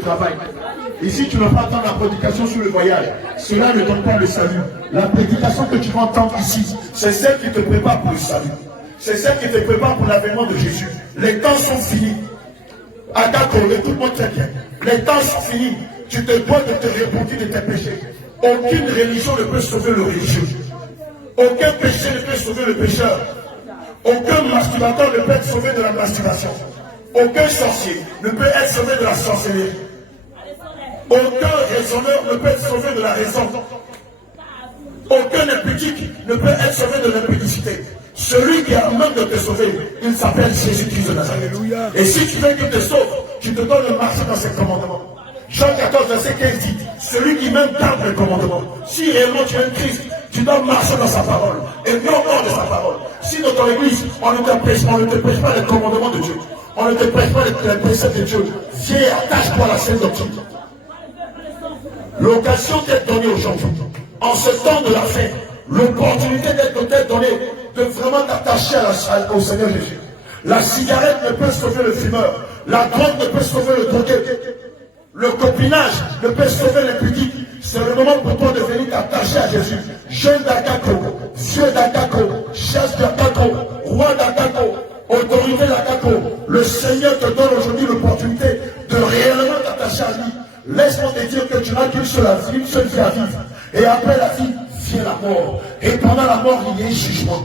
travail. Ici, tu ne vas pas attendre la prédication sur le voyage. Cela ne donne pas le salut. La prédication que tu vas entendre ici, c'est celle qui te prépare pour le salut. C'est celle qui te prépare pour l'avènement de Jésus. Les temps sont finis. Agako, écoute-moi très bien. Les temps sont finis. Tu te dois de te repentir de tes péchés. Aucune religion ne peut sauver le religieux. Aucun péché ne peut sauver le pécheur. Aucun masturbateur ne peut être sauvé de la masturbation. Aucun sorcier ne peut être sauvé de la sorcellerie. Aucun raisonneur ne peut être sauvé de la raison. Aucun impudique ne peut être sauvé de l'impudicité. Celui qui a à même de te sauver, il s'appelle Jésus-Christ de Nazareth. Et si tu veux qu'il te sauve, tu te donnes de marcher dans ses commandements. Jean 14, verset 15 dit, celui qui même garde les commandements, si réellement tu aimes Christ, tu dois marcher dans sa parole et non hors de sa parole. Si dans ton église, on ne te prêche pas les commandements de Dieu, on ne te prêche pas les préceptes de Dieu, viens, attache-toi à la sainte doctrine. L'occasion d'être donnée aujourd'hui, en ce temps de la fin, l'opportunité d'être donnée, de vraiment t'attacher au Seigneur Jésus. La cigarette ne peut sauver le fumeur, la drogue ne peut sauver le drogué, le copinage ne peut sauver l'impudique. C'est le moment pour toi de venir t'attacher à Jésus. Jeune d'Akako, vieux d'Akako, chef d'Akako, roi d'Akako, autorité d'Akako. Le Seigneur te donne aujourd'hui l'opportunité de réellement t'attacher à lui. Laisse-moi te dire que tu n'as qu'une seule vie à vivre. Et après la vie, vient la mort. Et pendant la mort, il y a un jugement.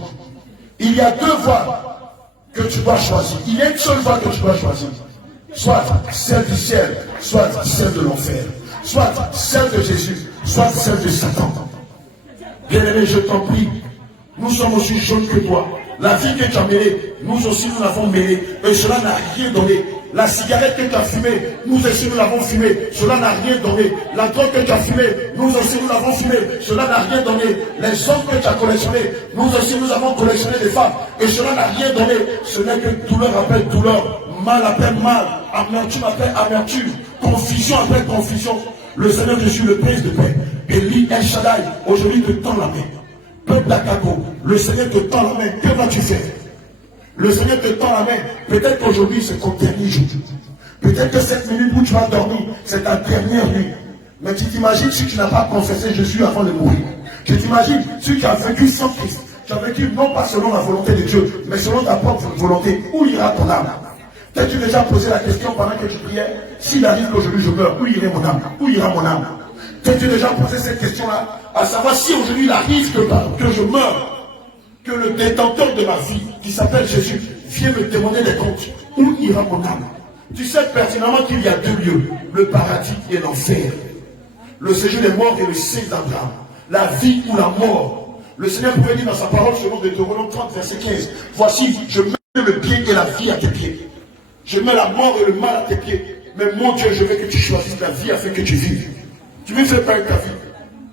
Il y a deux voies que tu dois choisir. Il y a une seule voie que tu dois choisir. Soit celle du ciel, soit celle de l'enfer. Soit celle de Jésus, soit celle de Satan. Bien-aimé, je t'en prie, nous sommes aussi jeunes que toi. La vie que tu as mêlée, nous aussi nous l'avons mêlée. Et cela n'a rien donné. La cigarette que tu as fumée, nous aussi nous l'avons fumée. Cela n'a rien donné. La drogue que tu as fumée, nous aussi nous l'avons fumée. Cela n'a rien donné. Les hommes que tu as collectionnés, nous aussi nous avons collectionné des femmes. Et cela n'a rien donné. Ce n'est que douleur après douleur. Mal après mal. Amertume après amertume. Confusion après confusion. Le Seigneur Jésus, le prince de paix. Élie El Shaddai, aujourd'hui te tend la main. Peuple d'Akako, le Seigneur te tend la main. Que vas-tu faire? Le Seigneur te tend la main. Peut-être qu'aujourd'hui c'est ton dernier jour. Peut-être que cette minute où tu vas dormir, c'est ta dernière nuit. Mais tu t'imagines si tu n'as pas confessé Jésus avant de mourir. Tu t'imagines si tu as vécu sans Christ. Tu as vécu non pas selon la volonté de Dieu, mais selon ta propre volonté. Où ira ton âme? T'as-tu déjà posé la question pendant que tu priais? S'il arrive qu'aujourd'hui je meurs, où irait mon âme? Où ira mon âme? T'as-tu déjà posé cette question-là? À savoir si aujourd'hui il arrive que je meurs, que le détenteur de ma vie, qui s'appelle Jésus, vient me demander des comptes. Où ira mon âme? Tu sais pertinemment qu'il y a deux lieux, le paradis et l'enfer. Le séjour des morts et le séjour d'Abraham. La vie ou la mort. Le Seigneur pouvait dire dans sa parole, selon Deutéronome 30, verset 15, voici, je mets le bien et la vie à tes pieds. Je mets la mort et le mal à tes pieds. Mais mon Dieu, je veux que tu choisisses la vie afin que tu vives. Tu veux faire perdre ta vie.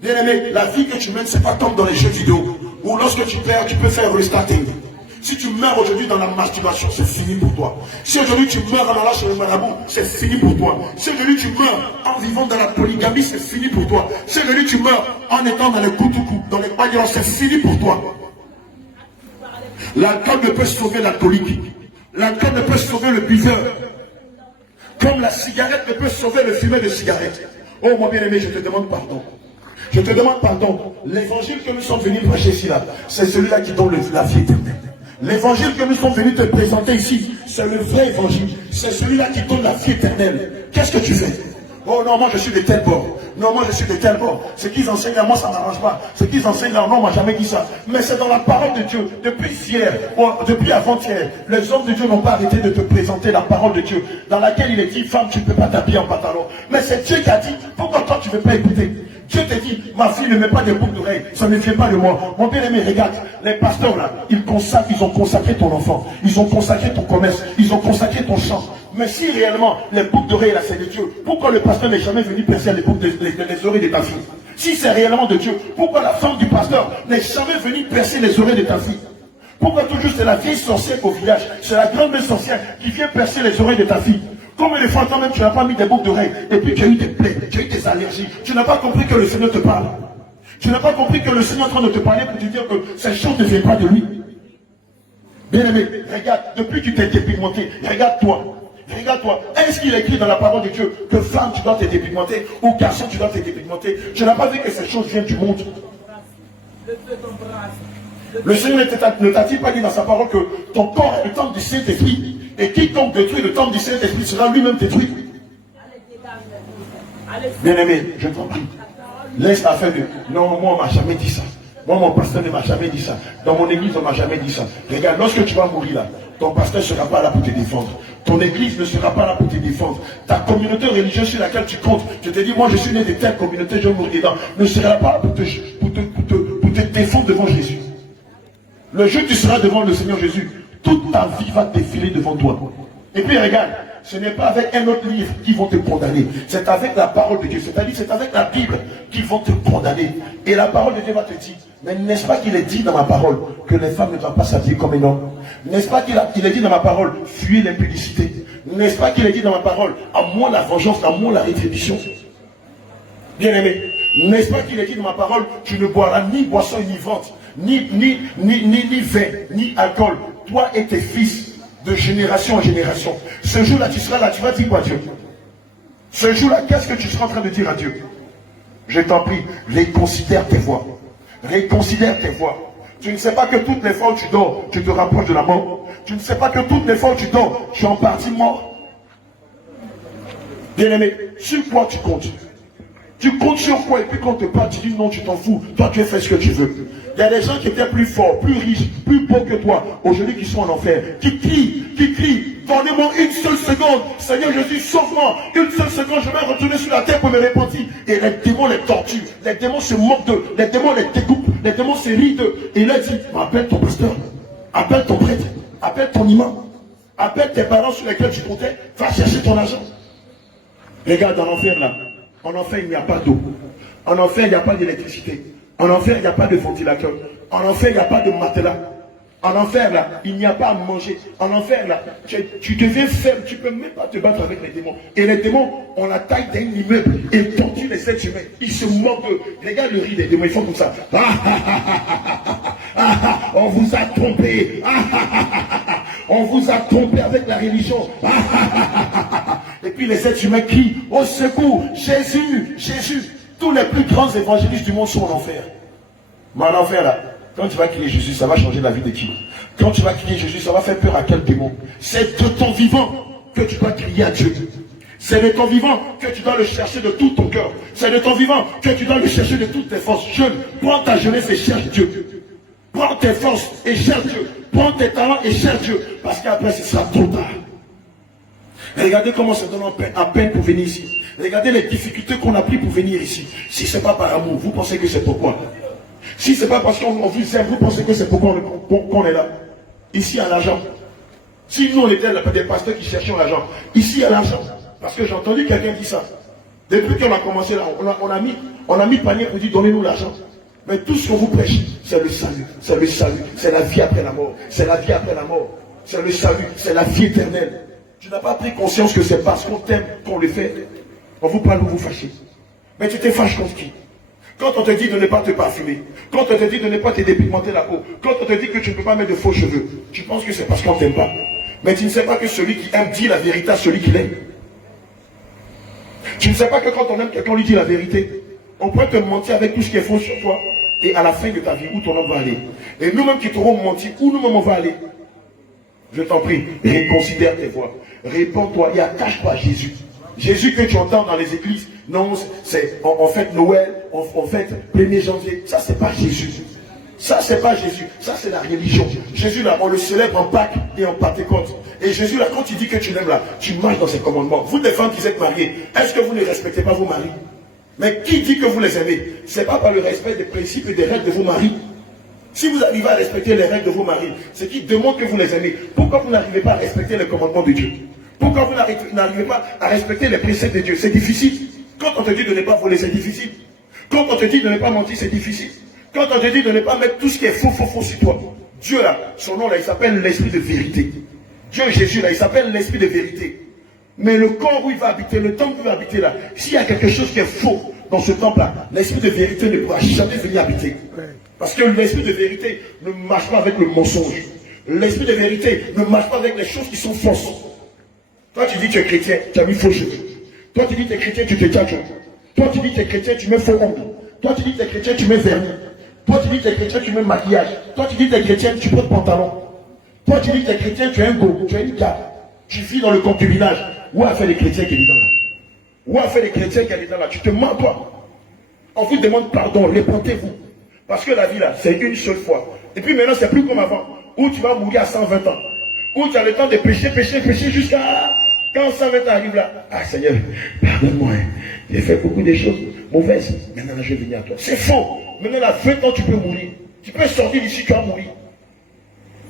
Bien aimé, la vie que tu mènes, c'est pas comme dans les jeux vidéo. Où lorsque tu perds, tu peux faire restarting. Si tu meurs aujourd'hui dans la masturbation, c'est fini pour toi. Si aujourd'hui tu meurs en allant chez le marabout, c'est fini pour toi. Si aujourd'hui tu meurs en vivant dans la polygamie, c'est fini pour toi. Si aujourd'hui tu meurs en étant dans les coups, dans les bagnons, c'est fini pour toi. L'alcool ne peut sauver l'alcoolique. L'alcool ne peut sauver le buveur. Comme la cigarette ne peut sauver le fumeur de cigarette. Oh mon bien-aimé, je te demande pardon. Je te demande pardon. L'évangile que nous sommes venus prêcher ici, là, c'est celui-là qui donne la vie éternelle. L'évangile que nous sommes venus te présenter ici, c'est le vrai évangile. C'est celui-là qui donne la vie éternelle. Qu'est-ce que tu fais? Oh non, moi je suis de tel bord. Non, moi je suis de tel bord. Ce qu'ils enseignent là, moi ça ne m'arrange pas. Ce qu'ils enseignent là, non, moi jamais dit ça. Mais c'est dans la parole de Dieu. Depuis hier, depuis avant-hier, les hommes de Dieu n'ont pas arrêté de te présenter la parole de Dieu. Dans laquelle il est dit, femme, tu ne peux pas t'habiller en pantalon. Mais c'est Dieu qui a dit, pourquoi toi tu ne veux pas écouter? Dieu te dit, ma fille ne met pas des boucles d'oreilles, ça ne vient pas de moi. Mon bien-aimé, regarde, les pasteurs là, ils ont consacré ton enfant, ils ont consacré ton commerce, ils ont consacré ton champ. Mais si réellement les boucles d'oreilles là c'est de Dieu, pourquoi le pasteur n'est jamais venu percer les boucles des oreilles de ta fille? Si c'est réellement de Dieu, pourquoi la femme du pasteur n'est jamais venue percer les oreilles de ta fille? Pourquoi toujours c'est la vieille sorcière au village, c'est la grande mère sorcière qui vient percer les oreilles de ta fille? Combien de fois toi-même tu n'as pas mis des boucles d'oreilles et puis tu as eu des plaies, tu as eu des allergies, tu n'as pas compris que le Seigneur te parle. Tu n'as pas compris que le Seigneur est en train de te parler pour te dire que ces choses ne viennent pas de lui. Bien aimé, regarde, depuis que tu t'es dépigmenté, regarde-toi. Regarde-toi, est-ce qu'il est écrit dans la parole de Dieu que femme, tu dois te dépigmenter, ou garçon, tu dois te dépigmenter? Je n'ai pas vu que ces choses viennent du monde. Le Seigneur ne t'a-t-il pas dit dans sa parole que ton corps est le temple du Saint-Esprit, et quiconque détruit le temple du Saint-Esprit sera lui-même détruit? Bien-aimé, je t'en prie, laisse l'affaire de non, moi on m'a jamais dit ça. Moi, mon pasteur ne m'a jamais dit ça. Dans mon église, on ne m'a jamais dit ça. Regarde, lorsque tu vas mourir là, ton pasteur ne sera pas là pour te défendre. Ton église ne sera pas là pour te défendre. Ta communauté religieuse sur laquelle tu comptes, je te dis, moi je suis né de telle communauté, je vais mourir dedans, ne sera pas là pour te défendre devant Jésus. Le jour où tu seras devant le Seigneur Jésus, toute ta vie va défiler devant toi. Et puis regarde, ce n'est pas avec un autre livre qui vont te condamner. C'est avec la parole de Dieu. C'est-à-dire, c'est avec la Bible qu'ils vont te condamner. Et la parole de Dieu va te dire, mais n'est-ce pas qu'il est dit dans ma parole que les femmes ne doivent pas s'habiller comme un homme? N'est-ce pas qu'il est dit dans ma parole, fuyez l'impudicité? N'est-ce pas qu'il est dit dans ma parole, à moi la vengeance, à moi la rétribution? Bien-aimé, n'est-ce pas qu'il est dit dans ma parole, tu ne boiras ni boisson inivrante, ni vin, ni alcool, toi et tes fils, de génération en génération. Ce jour-là, tu seras là, tu vas dire quoi à Dieu? Ce jour-là, qu'est-ce que tu seras en train de dire à Dieu? Je t'en prie, réconsidère tes voies. Réconsidère tes voies. Tu ne sais pas que toutes les fois où tu dors, tu te rapproches de la mort. Tu ne sais pas que toutes les fois où tu dors, tu es en partie mort. Bien-aimé, sur quoi tu comptes? Tu comptes sur quoi? Et puis quand on te parle, tu dis non, tu t'en fous. Toi, tu fais ce que tu veux. Il y a des gens qui étaient plus forts, plus riches, plus beaux que toi, aujourd'hui qui sont en enfer, qui crient, donnez-moi une seule seconde, Seigneur Jésus, sauve-moi, une seule seconde, je vais retourner sur la terre pour me repentir. Et les démons les torturent, les démons se moquent d'eux, les démons les découpent, les démons se rient d'eux. Et il a dit, appelle ton pasteur, appelle ton prêtre, appelle ton imam, appelle tes parents sur lesquels tu comptais, va chercher ton argent. Regarde, en enfer là, en enfer il n'y a pas d'eau, en enfer il n'y a pas d'électricité. En enfer, il n'y a pas de ventilateur. En enfer, il n'y a pas de matelas. En enfer, là, il n'y a pas à manger. En enfer, là, tu deviens faible. Tu ne peux même pas te battre avec les démons. Et les démons ont la taille d'un immeuble. Ils torturent les êtres humains. Ils se moquent d'eux. Regarde le riz des démons. Ils font comme ça. On vous a trompé. On vous a trompé avec la religion. Et puis les êtres humains crient, au secours, Jésus, Jésus. Tous les plus grands évangélistes du monde sont en enfer. Mais en enfer là, quand tu vas crier Jésus, ça va changer la vie de qui? Quand tu vas crier Jésus, ça va faire peur à quel démon? C'est de ton vivant que tu dois crier à Dieu. C'est de ton vivant que tu dois le chercher de tout ton cœur. C'est de ton vivant que tu dois le chercher de toutes tes forces. Jeune, prends ta jeunesse et cherche Dieu. Prends tes forces et cherche Dieu. Prends tes talents et cherche Dieu. Parce qu'après ce sera trop tard. Regardez comment ça donne à peine pour venir ici. Regardez les difficultés qu'on a pris pour venir ici. Si ce n'est pas par amour, vous pensez que c'est pourquoi? Si ce n'est pas parce qu'on vous aime, vous pensez que c'est pourquoi qu'on est là? Ici à l'argent. Si nous on était des pasteurs qui cherchaient l'argent, ici à l'argent. Parce que j'ai entendu quelqu'un dire ça. Depuis qu'on a commencé là, on a mis panier pour dire donnez-nous l'argent. Mais tout ce qu'on vous prêche, c'est le salut. C'est le salut. C'est la vie après la mort. C'est la vie après la mort. C'est le salut. C'est la vie éternelle. Tu n'as pas pris conscience que c'est parce qu'on t'aime qu'on le fait. On vous parle, vous vous fâchez. Mais tu te fâches contre qui? Quand on te dit de ne pas te parfumer, quand on te dit de ne pas te dépigmenter la peau, quand on te dit que tu ne peux pas mettre de faux cheveux, tu penses que c'est parce qu'on ne t'aime pas. Mais tu ne sais pas que celui qui aime dit la vérité à celui qui l'aime. Tu ne sais pas que quand on aime quelqu'un, on lui dit la vérité. On pourrait te mentir avec tout ce qui est faux sur toi. Et à la fin de ta vie, où ton homme va aller? Et nous-mêmes qui t'aurons menti, où nous-mêmes on va aller? Je t'en prie, réconsidère tes voies. Réponds-toi et attache-toi à Jésus. Jésus que tu entends dans les églises, non, c'est en fait Noël, en fait 1er janvier. Ça, c'est pas Jésus. Ça, c'est pas Jésus. Ça, c'est la religion. Jésus, là, on le célèbre en Pâques et en Pentecôte. Et Jésus, là, quand il dit que tu l'aimes, là, tu marches dans ses commandements. Vous, des femmes qui êtes mariées, est-ce que vous ne respectez pas vos maris? Mais qui dit que vous les aimez? C'est pas par le respect des principes et des règles de vos maris. Si vous arrivez à respecter les règles de vos maris, c'est qui demande que vous les aimez. Pourquoi vous n'arrivez pas à respecter les commandements de Dieu? Pourquoi vous n'arrivez pas à respecter les préceptes de Dieu? C'est difficile. Quand on te dit de ne pas voler, c'est difficile. Quand on te dit de ne pas mentir, c'est difficile. Quand on te dit de ne pas mettre tout ce qui est faux sur toi. Dieu là, son nom là, il s'appelle l'esprit de vérité. Dieu Jésus là, il s'appelle l'esprit de vérité. Mais le corps où il va habiter, le temple où il va habiter là, s'il y a quelque chose qui est faux dans ce temple là, l'esprit de vérité ne pourra jamais venir habiter. Parce que l'esprit de vérité ne marche pas avec le mensonge. L'esprit de vérité ne marche pas avec les choses qui sont fausses. Toi, tu dis que tu es chrétien, tu as mis faux cheveux. Toi, tu dis que tu es chrétien, tu te tchatches. Toi, tu dis que tu es chrétien, tu mets faux ongles. Toi, tu dis que tu es chrétien, tu mets vernis. Toi, tu dis que tu es chrétien, tu mets maquillage. Toi, tu dis que tu es chrétien, tu portes pantalon. Toi, tu dis que tu es chrétien, tu as un go, tu as une cape. Tu vis dans le concubinage. Où a fait les chrétiens qui est dedans là? Où a fait les chrétiens qui est dedans là? Tu te mens, toi. On vous demande pardon, répentez-vous. Parce que la vie là, c'est une seule fois. Et puis maintenant, c'est plus comme avant. Où tu vas mourir à 120 ans. Où tu as le temps de pécher, pécher, pécher jusqu'à... Quand 120 ans arrive là, ah Seigneur, pardonne-moi, hein. J'ai fait beaucoup de choses mauvaises. Maintenant, je vais venir à toi. C'est faux. Maintenant, à 20 ans, tu peux mourir. Tu peux sortir d'ici, tu vas mourir.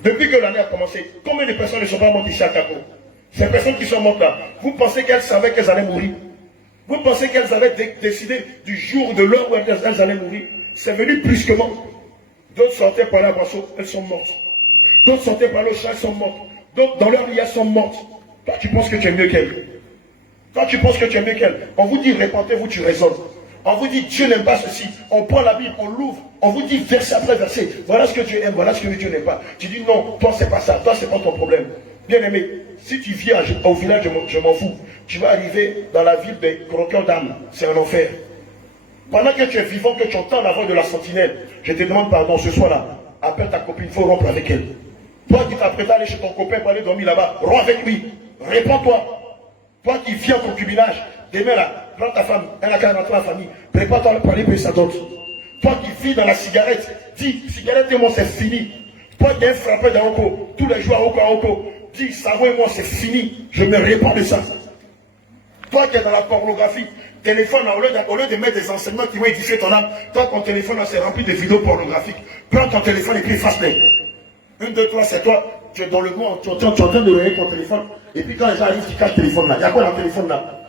Depuis que l'année a commencé, combien de personnes ne sont pas mortes ici à Capo? Ces personnes qui sont mortes là, vous pensez qu'elles savaient qu'elles allaient mourir? Vous pensez qu'elles avaient décidé du jour, de l'heure où elles allaient mourir? C'est venu brusquement. D'autres sortaient par la boisson, elles sont mortes. D'autres sortaient par le chat, elles sont mortes. D'autres dans leur lit, elles sont mortes. Toi, tu penses que tu es mieux qu'elles. Toi, tu penses que tu es mieux qu'elles. On vous dit, répentez-vous, tu raisonnes. On vous dit, Dieu n'aime pas ceci. On prend la Bible, on l'ouvre. On vous dit, verset après verset. Voilà ce que Dieu aime, voilà ce que Dieu n'aime pas. Tu dis, non, toi, c'est pas ça. Toi, c'est pas ton problème. Bien aimé, si tu viens au village, je m'en fous. Tu vas arriver dans la ville des croqueurs d'âme. C'est un enfer. Pendant que tu es vivant, que tu entends la voix de la sentinelle, je te demande pardon ce soir-là. Appelle ta copine, il faut rompre avec elle. Toi qui t'apprêtes à aller chez ton copain pour aller dormir là-bas, romps avec lui. Réponds-toi. Toi qui viens en concubinage, demain là, prends ta femme, elle a qu'à rentrer dans la famille, prépare-toi pour aller payer sa dot. Toi qui vis dans la cigarette, dis, cigarette et moi c'est fini. Toi qui es un frappé d'un Oko, tous les jours à Oko, dis, savon et moi c'est fini, je me répands de ça. Toi qui es dans la pornographie, téléphone, au lieu de mettre des enseignements qui vont édifier ton âme, toi ton téléphone là c'est rempli de vidéos pornographiques. Prends ton téléphone et puis efface-les. 1, 2, 3, c'est toi. Tu es dans le monde, tu es en train de regarder ton téléphone. Et puis quand les gens arrivent, tu caches le téléphone là. Il y a quoi dans le téléphone là?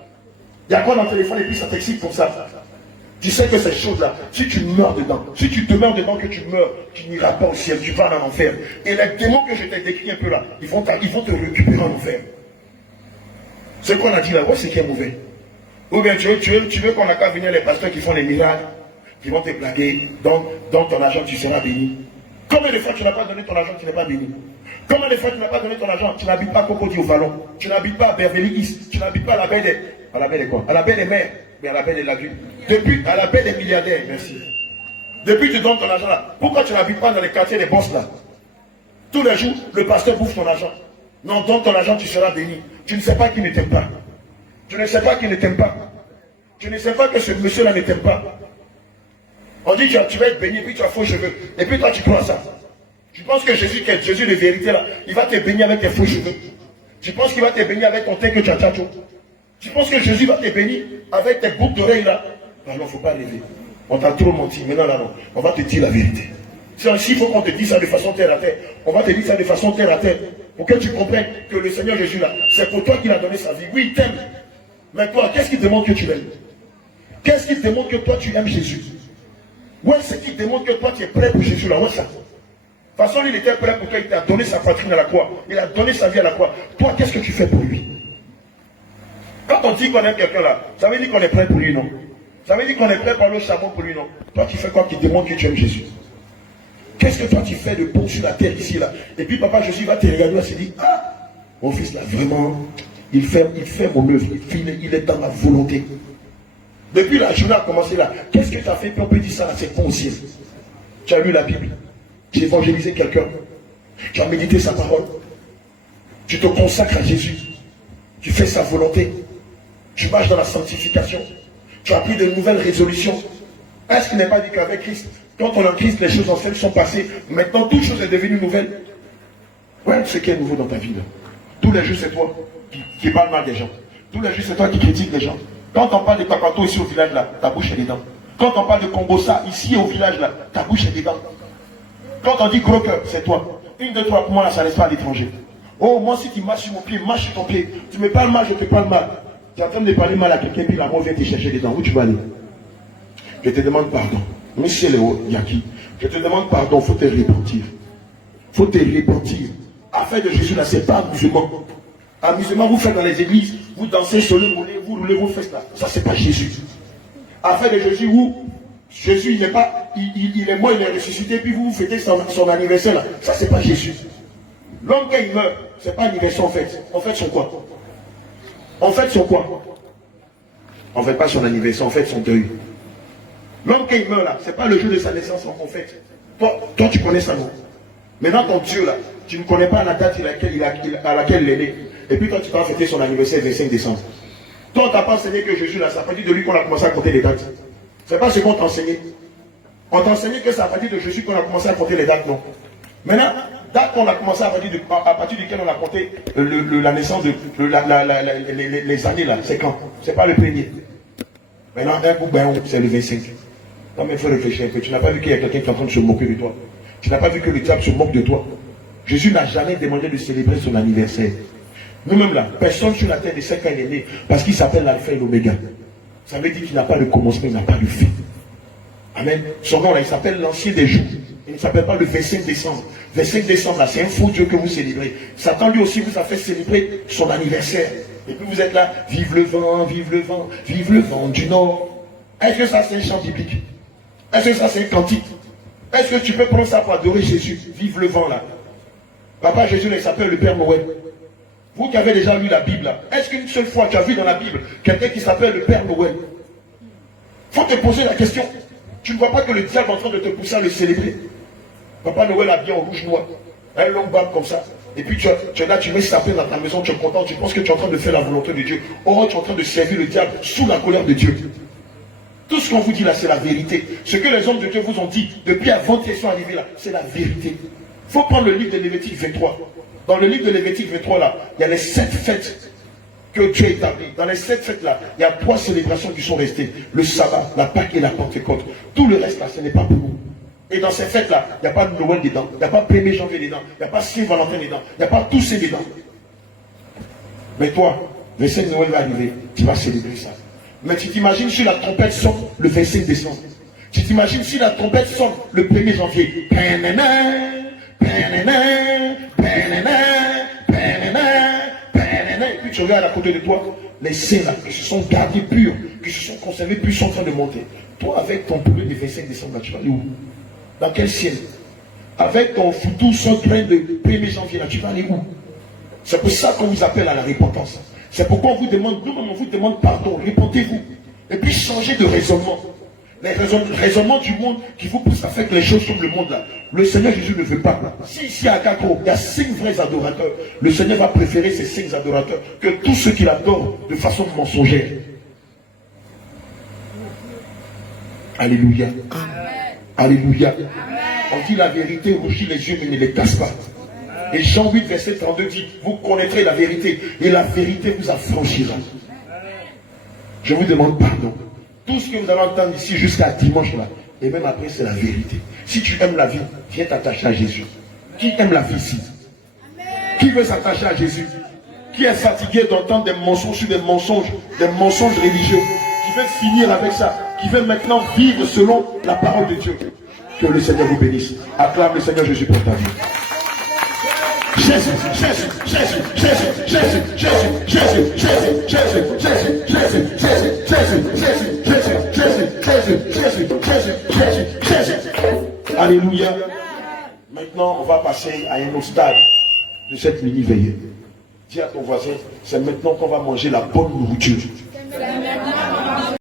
Il y a quoi dans le téléphone et puis ça t'excite comme ça. Tu sais que ces choses-là, si tu meurs dedans, si tu te meurs dedans, que tu meurs, tu n'iras pas au ciel, tu vas en enfer. Et les démons que je t'ai décrits un peu là, ils vont te récupérer en enfer. Ce qu'on a dit là, ouais, c'est qui est mauvais. Ou bien tu veux qu'on n'a qu'à venir les pasteurs qui font les miracles, qui vont te blaguer, donc ton argent tu seras béni. Combien de fois tu n'as pas donné ton argent, tu n'es pas béni? Combien de fois tu n'as pas donné ton argent, tu n'habites pas à Cocody au Vallon, tu n'habites pas à Beverly Hills, tu n'habites pas à la baie des... À la baie des quoi? À la baie des mers, mais à la baie des lagunes. Depuis, à la baie des milliardaires, merci. Depuis tu donnes ton argent là, pourquoi tu n'habites pas dans les quartiers des boss là? Tous les jours, le pasteur bouffe ton argent. Non, donne ton argent, tu seras béni. Tu ne sais pas qui ne t'aime pas. Tu ne sais pas qui ne t'aime pas. Tu ne sais pas que ce monsieur-là ne t'aime pas. On dit que tu vas être béni, puis tu as faux cheveux. Et puis toi, tu crois ça. Tu penses que Jésus, de vérité là, il va te bénir avec tes faux cheveux. Tu penses qu'il va te bénir avec ton teint que tu as tchatcho. Tu penses que Jésus va te bénir avec tes boucles d'oreilles là. Non, il ne faut pas rêver. On t'a trop menti. Maintenant là, non. On va te dire la vérité. S'il faut qu'on te dise ça de façon terre à terre, on va te dire ça de façon terre à terre. Pour que tu comprennes que le Seigneur Jésus là, c'est pour toi qu'il a donné sa vie. Oui, il t'aime. Mais toi, qu'est-ce qui demande que tu l'aimes? Qu'est-ce qui demande que toi tu aimes Jésus? Ouais, c'est qui demande que toi tu es prêt pour Jésus là. Ouais, ça. De toute façon, il était prêt pour toi, il t'a donné sa poitrine à la croix. Il a donné sa vie à la croix. Toi, qu'est-ce que tu fais pour lui? Quand on dit qu'on aime quelqu'un là, ça veut dire qu'on est prêt pour lui, non? Ça veut dire qu'on est prêt par le charbon pour lui, non? Toi, tu fais quoi qui demande que tu aimes Jésus? Qu'est-ce que toi tu fais de bon sur la terre ici là? Et puis papa Jésus va te regarder et se dire, ah, mon fils là, vraiment, il fait mon œuvre, il est dans ma volonté. Depuis la journée a commencé là, qu'est-ce que tu as fait pour dire ça là? C'est bon au ciel. Tu as lu la Bible, tu as évangélisé quelqu'un, tu as médité sa parole, tu te consacres à Jésus, tu fais sa volonté, tu marches dans la sanctification, tu as pris de nouvelles résolutions. Est-ce qu'il n'est pas dit qu'avec Christ, quand on est en Christ, les choses anciennes sont passées, maintenant toute chose est devenue nouvelle? Ouais, ce qui est nouveau dans ta vie là. Tous les jours c'est toi qui parle mal des gens. Tous les jours c'est toi qui critique les gens. Quand on parle de Papato ici au village là, ta bouche est dedans. Quand on parle de Kombosa ici au village là, ta bouche est dedans. Quand on dit gros cœur, c'est toi. 1, 2, 3, pour moi là, ça ne laisse pas à l'étranger. Oh, moi si tu marches sur mon pied, marche sur ton pied. Tu me parles mal, je te parle mal. Tu es en train de parler mal à quelqu'un, puis la mort vient te chercher dedans. Où tu vas aller? Je te demande pardon. Monsieur Léo Yaki, je te demande pardon, il faut te repentir. Il faut te repentir. Affaire de Jésus là, c'est pas amusement. Amusement, vous faites dans les églises, vous dansez sur le mollet, vous roulez vos fesses là. Ça, c'est pas Jésus. Affaire de Jésus où Jésus, il n'est pas, il est mort, il est ressuscité, puis vous fêtez son anniversaire là. Ça, c'est pas Jésus. L'homme quand il meurt, c'est pas anniversaire en fait. En fait, c'est quoi? On fête son quoi? On ne fête pas son anniversaire, on fête son deuil. L'homme qui meurt là, ce n'est pas le jour de sa naissance qu'on fête. Toi, tu connais ça, non? Mais dans ton Dieu là, tu ne connais pas la date à laquelle il est né. Et puis toi, tu vas fêter son anniversaire le 5 décembre. Toi, on t'a pas enseigné que Jésus là, c'est à partir de lui qu'on a commencé à compter les dates. C'est pas ce qu'on t'a enseigné. On t'a enseigné que c'est à partir de Jésus qu'on a commencé à compter les dates, non? Maintenant, date qu'on a commencé à partir duquel on a compté la naissance de les années là, c'est quand? C'est pas le premier. Maintenant, un coup, ben, c'est le 25. Non, mais il faut réfléchir un peu. Tu n'as pas vu qu'il y a quelqu'un qui est en train de se moquer de toi. Tu n'as pas vu que le diable se moque de toi. Jésus n'a jamais demandé de célébrer son anniversaire. Nous-mêmes là, personne sur la terre ne sait quand il est né, parce qu'il s'appelle l'alpha et l'oméga. Ça veut dire qu'il n'a pas de commencement, il n'a pas de fin. Amen. Son nom là, il s'appelle l'ancien des jours. Il ne s'appelle pas le 25 décembre. 25 décembre là, c'est un faux Dieu que vous célébrez. Satan lui aussi vous a fait célébrer son anniversaire. Et puis vous êtes là, vive le vent, vive le vent, vive le vent du nord. Est-ce que ça c'est un chant biblique? Est-ce que ça c'est un cantique? Est-ce que tu peux prendre ça pour adorer Jésus? Vive le vent là. Papa Jésus là, il s'appelle le Père Noël. Vous qui avez déjà lu la Bible là, est-ce qu'une seule fois tu as vu dans la Bible quelqu'un qui s'appelle le Père Noël? Il faut te poser la question. Tu ne vois pas que le diable est en train de te pousser à le célébrer? Papa Noël habillé en rouge noir, un long barbe comme ça. Et puis tu es là, tu mets sapin dans ta maison, tu es content, tu penses que tu es en train de faire la volonté de Dieu. Or, tu es en train de servir le diable sous la colère de Dieu. Tout ce qu'on vous dit là, c'est la vérité. Ce que les hommes de Dieu vous ont dit depuis avant qu'ils soient arrivés là, c'est la vérité. Il faut prendre le livre de Lévitique 23. Dans le livre de Lévitique 23 là, il y a les 7 fêtes que Dieu a établies. Dans les 7 fêtes là, il y a 3 célébrations qui sont restées. Le sabbat, la Pâque et la Pentecôte. Tout le reste là, ce n'est pas pour nous. Et dans ces fêtes-là, il n'y a pas de Noël dedans, il n'y a pas 1er janvier dedans, il n'y a pas Saint-Valentin dedans, il n'y a pas tous ces dedans. Mais toi, le 5 Noël va arriver, tu vas célébrer ça. Mais tu t'imagines si la trompette sonne le 25 décembre. Tu t'imagines si la trompette sonne le 1er janvier. Et puis tu regardes à côté de toi, les saints là, qui se sont gardés purs, qui se sont conservés purs, sont en train de monter. Toi, avec ton poulet du 25 décembre, là, tu vas aller où? Dans quel ciel? Avec ton foutu sans grain de 1er janvier, là, tu vas aller où? C'est pour ça qu'on vous appelle à la repentance. C'est pourquoi on vous demande, nous-mêmes on vous demande pardon, repentez-vous. Et puis changez de raisonnement. Les raisonnements du monde qui vous poussent à faire que les choses tombent le monde là. Le Seigneur Jésus ne veut pas. Si ici à Kakro, il y a 5 vrais adorateurs, le Seigneur va préférer ces 5 adorateurs que tous ceux qui l'adorent de façon mensongère. Alléluia. Amen. Alléluia. Amen. On dit la vérité rougit les yeux mais ne les casse pas. Et Jean 8 verset 32 dit, vous connaîtrez la vérité et la vérité vous affranchira. Je vous demande pardon. Tout ce que vous allez entendre ici jusqu'à dimanche là, et même après c'est la vérité. Si tu aimes la vie, viens t'attacher à Jésus. Qui aime la vie ici? Qui veut s'attacher à Jésus? Qui est fatigué d'entendre des mensonges sur des mensonges religieux? Qui veut finir avec ça? Qui veut maintenant vivre selon la parole de Dieu? Que le Seigneur vous bénisse. Acclame le Seigneur Jésus pour ta vie. Jésus, Jésus, Jésus, Jésus, Jésus, Jésus, Jésus, Jésus, Jésus, Jésus, Jésus, Jésus, Jésus, Jésus, Jésus, Jésus, Jésus, Jésus. Alléluia. Maintenant, on va passer à un autre stade de cette mini-veillée. Dis à ton voisin, c'est maintenant qu'on va manger la bonne nourriture.